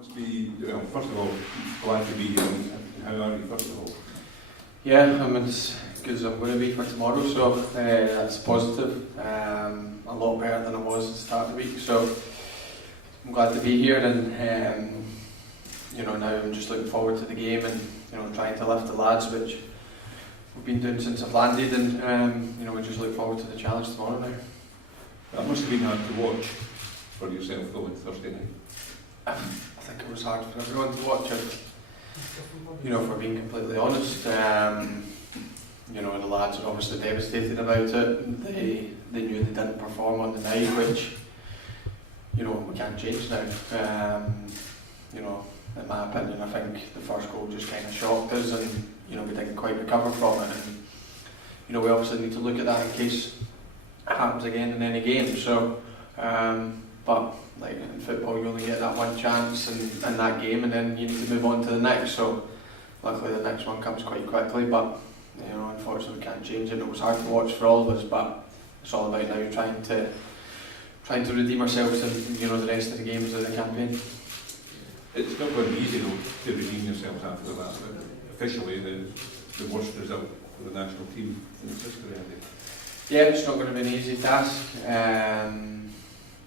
Must be, well, first of all, glad to be here. How are you, first of all? Yeah, I'm as good as I'm going to be for tomorrow, so that's positive. A lot better than I was at the start of the week, so I'm glad to be here, and now I'm just looking forward to the game and trying to lift the lads, which we've been doing since I've landed, and we just look forward to the challenge tomorrow now. That must have been hard to watch for yourself though on Thursday night. I think it was hard for everyone to watch it. If we're being completely honest, the lads are obviously devastated about it. They knew they didn't perform on the night, which we can't change now. In my opinion, I think the first goal just kind of shocked us, and we didn't quite recover from it. And we obviously need to look at that in case it happens again in any game. So, but like in football, you only get that one chance in that game, and then you need to move on to the next. So, luckily, the next one comes quite quickly. But unfortunately, we can't change it. It was hard to watch for all of us, but it's all about now trying to redeem ourselves in the rest of the games of the campaign. It's not going to be easy though to redeem yourselves after that. Officially, the worst result for the national team in its history, I think. Yeah, it's not going to be an easy task.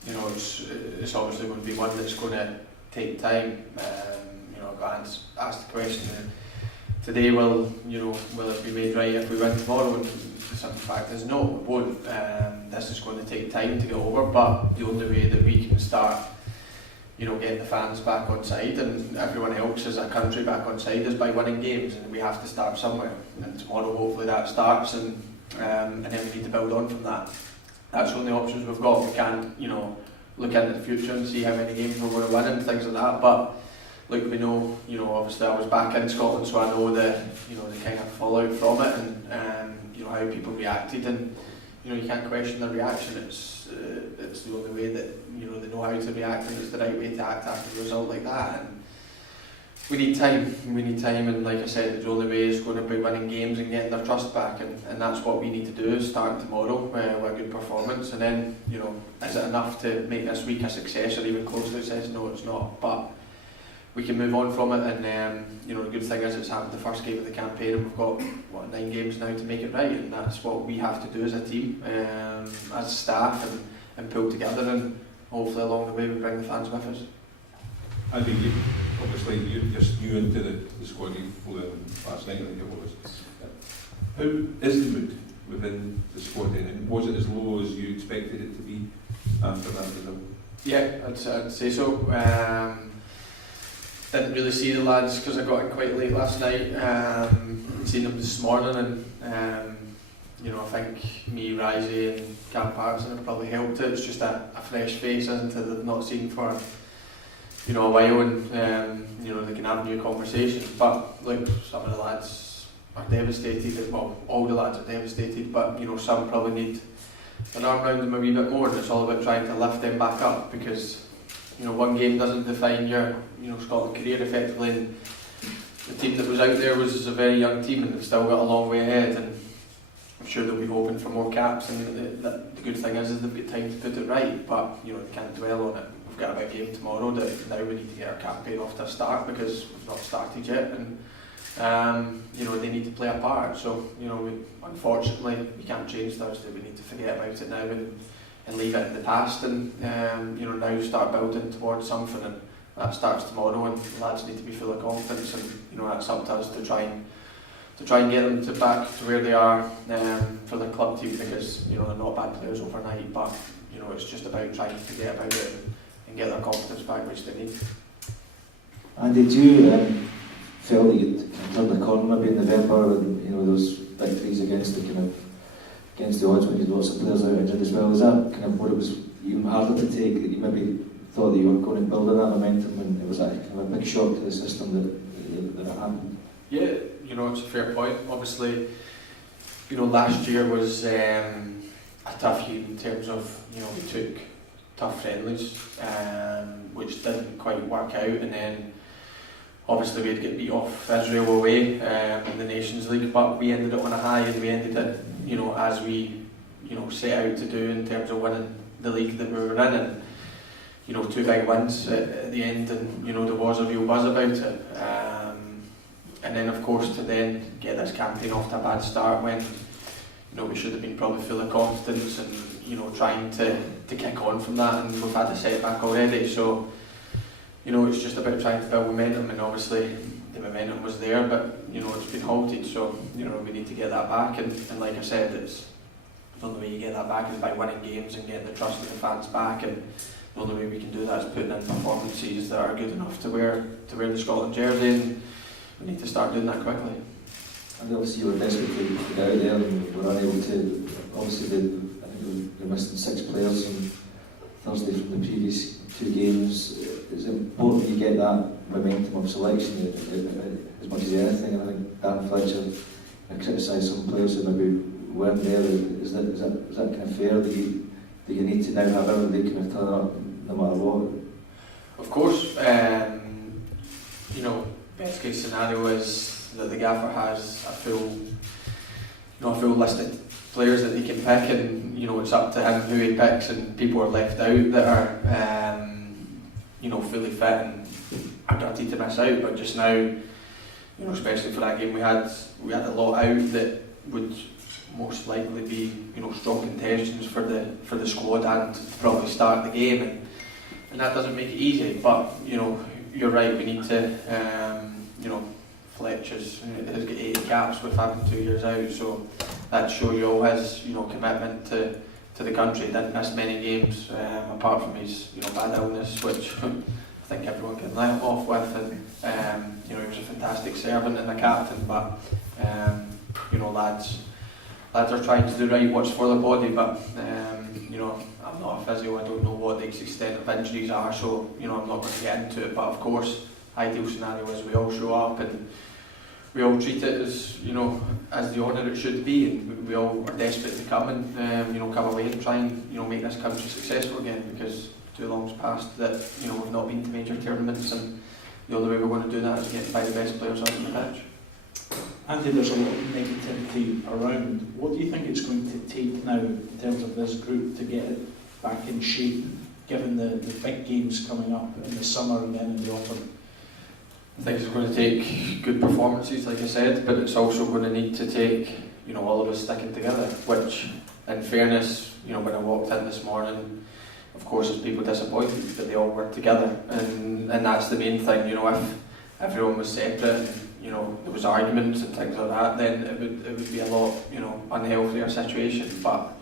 It's obviously going to be one that's going to take time. I got asked the question today, will it be made right if we win tomorrow? And the simple fact is no, it won't. This is going to take time to get over, but the only way that we can start getting the fans back on side and everyone else as a country back on side is by winning games, and we have to start somewhere. And tomorrow hopefully that starts, and then we need to build on from that. That's the only options we've got. We can't look into the future and see how many games we're going to win and things like that. But look, we know, obviously I was back in Scotland, so I know the kind of fallout from it, and how people reacted, and you can't question their reaction. It's the only way that they know how to react, and it's the right way to act after a result like that. And we need time, and like I said, the only way is going to be winning games and getting their trust back, and that's what we need to do, is start tomorrow with a good performance. And then is it enough to make this week a success or even close to a success? No, it's not, but we can move on from it. And the good thing is it's happened the first game of the campaign, and we've got 9 games now to make it right, and that's what we have to do as a team, as a staff, and pull together, and hopefully along the way we bring the fans with us. Andy, obviously you're just new into the squad. You flew in last night, I think it was. How is the mood within the squad then, and was it as low as you expected it to be after that result? Yeah, I'd say so. Didn't really see the lads because I got in quite late last night. Seen them this morning, and I think me, Risey and Cam Patterson have probably helped it. It's just a fresh face, isn't it, that they've not seen for a while, and they can have new conversations. But look, some of the lads are devastated. Well, all the lads are devastated, but some probably need an arm around them a wee bit more, and it's all about trying to lift them back up, because one game doesn't define your Scotland career effectively, and the team that was out there was a very young team, and they've still got a long way ahead, and I'm sure they'll be hoping for more caps, and the good thing is they've got time to put it right, but they can't dwell on it. We've got a big game tomorrow that now we need to get our campaign off to a start, because we've not started yet, and they need to play a part. So unfortunately we can't change Thursday. We need to forget about it now and leave it in the past, and now start building towards something, and that starts tomorrow, and the lads need to be full of confidence, and that's up to us to try and get them back to where they are for the club team, because they're not bad players overnight, but it's just about trying to forget about it and get their confidence back, which they need. And did you feel that you'd turned the corner maybe in November, when those victories against the odds, when you had lots of players out injured as well? Is that kind of what it was even harder to take, that you maybe thought that you were going to build on that momentum, and it was kind of a big shock to the system that it happened? Yeah, it's a fair point. Obviously, last year was a tough year in terms of, we took tough friendlies, which didn't quite work out, and then obviously we'd get beat off Israel away in the Nations League, but we ended up on a high, and we ended it, as we set out to do in terms of winning the league that we were in. And you know, 2 big wins at the end, and you know there was a real buzz about it. And then of course to then get this campaign off to a bad start when you know we should have been probably full of confidence and you know trying to kick on from that, and we've had a setback already. So you know it's just about trying to build momentum, and obviously the momentum was there, but you know it's been halted. So you know we need to get that back, and like I said, it's the only way you get that back is by winning games and getting the trust of the fans back, and the only way we can do that is putting in performances that are good enough to wear the Scotland jersey, and we need to start doing that quickly. And obviously you were desperate to get out there and were unable to. Obviously I think you're missing 6 players on Thursday from the previous 2 games. It's important you get that momentum of selection as much as anything, and I think Dan Fletcher criticised some players who maybe weren't there. Is that kind of fair that you need to now have everybody kind of turn up no matter what? Of course, you know, best case scenario is that the gaffer has a full list of players that he can pick, and you know it's up to him who he picks, and people are left out that are you know fully fit and are dirty to miss out. But just now, you know, especially for that game, we had a lot out that would most likely be you know strong contentions for the squad and to probably start the game, and that doesn't make it easy. But you know you're right, we need to you know Fletcher's has got 8 caps with having 2 years out, so that shows you all his you know commitment to the country. He didn't miss many games apart from his you know bad illness, which I think everyone can let him off with, and you know he was a fantastic servant and a captain. But you know lads are trying to do right what's for their body, but you know I'm not a physio, I don't know what the extent of injuries are, so you know I'm not going to get into it. But of course, ideal scenario is we all show up and we all treat it as you know as the honour it should be, and we all are desperate to come and you know come away and try and you know make this country successful again, because too long's passed that you know we've not been to major tournaments, and the only way we're going to do that is getting by the best players on the pitch. Andy, there's a lot of negativity around. What do you think it's going to take now in terms of this group to get it back in shape, given the big games coming up in the summer and then in the autumn? I think it's going to take good performances, like I said, but it's also going to need to take you know all of us sticking together, which in fairness, you know when I walked in this morning, of course there's people disappointed, but they all work together, and that's the main thing. You know, if everyone was separate, you know, there was arguments and things like that, then it would be a lot, you know, unhealthier situation. But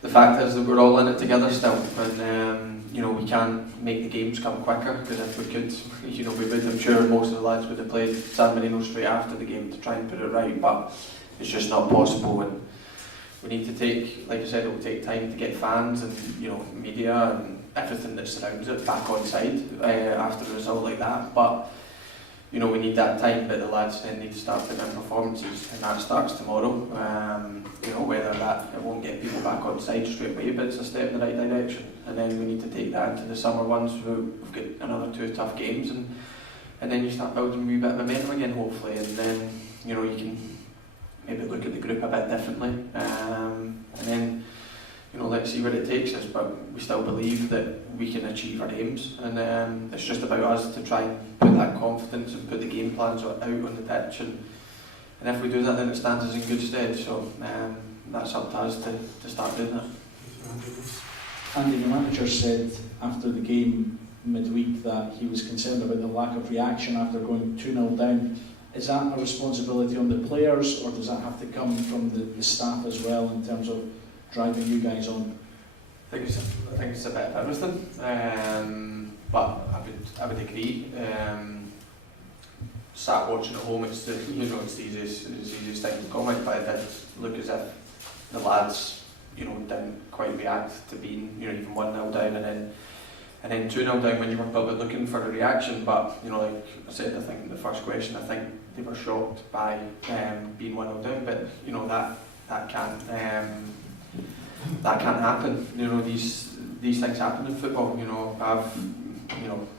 the fact is that we're all in it together still, and you know, we can't make the games come quicker, because if we could, you know, we would. I'm sure most of the lads would have played San Marino straight after the game to try and put it right, but it's just not possible, and we need to take, like I said, it will take time to get fans and you know media and everything that surrounds it back on side after a result like that. But you know, we need that time, but the lads then need to start putting in performances, and that starts tomorrow. You know, whether that it won't get people back on side straight away, but it's a step in the right direction. And then we need to take that into the summer ones. We've got another 2 tough games, and then you start building a wee bit of momentum again, hopefully. And then you know you can maybe look at the group a bit differently, and then you know let's see where it takes us. But we still believe that we can achieve our aims, and it's just about us to try and put that confidence and put the game plans out on the pitch, and if we do that, then it stands us in good stead. So that's up to us to start doing that. Andy, the manager said after the game midweek that he was concerned about the lack of reaction after going 2-0 down. Is that a responsibility on the players, or does that have to come from the staff as well in terms of driving you guys on? I think it's a bit of everything, but I would agree. Sat watching at home, it's the easiest thing to comment, but it did look as if the lads didn't quite react to being even 1-0 down and then 2-0 down when you were probably looking for a reaction. But like I said, I think in the first question, I think they were shocked by being 1-0 down, but that can't happen. These things happen in football.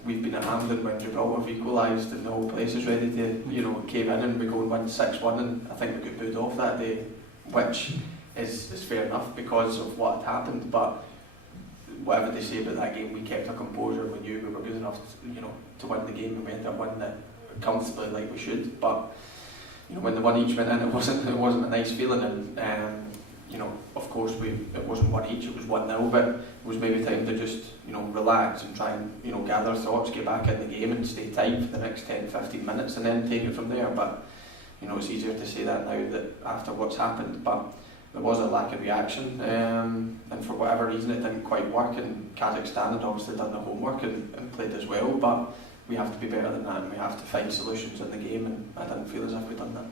We've been at Hampden when Gibraltar equalised and the whole place is ready to cave in, and we go and win 6-1, and I think we got booed off that day, which is fair enough because of what had happened. But whatever they say about that game, we kept our composure. We knew we were good enough, to win the game, and we ended up winning it comfortably like we should. But when the 1 each went in, it wasn't a nice feeling, and of course it wasn't 1 each, it was 1-0, but it was maybe time to just relax and try and gather thoughts, get back in the game and stay tight for the next 10-15 minutes and then take it from there. But it's easier to say that now that after what's happened, but there was a lack of reaction, and for whatever reason it didn't quite work, and Kazakhstan had obviously done the homework and played as well, but we have to be better than that, and we have to find solutions in the game, and I didn't feel as if we'd done that.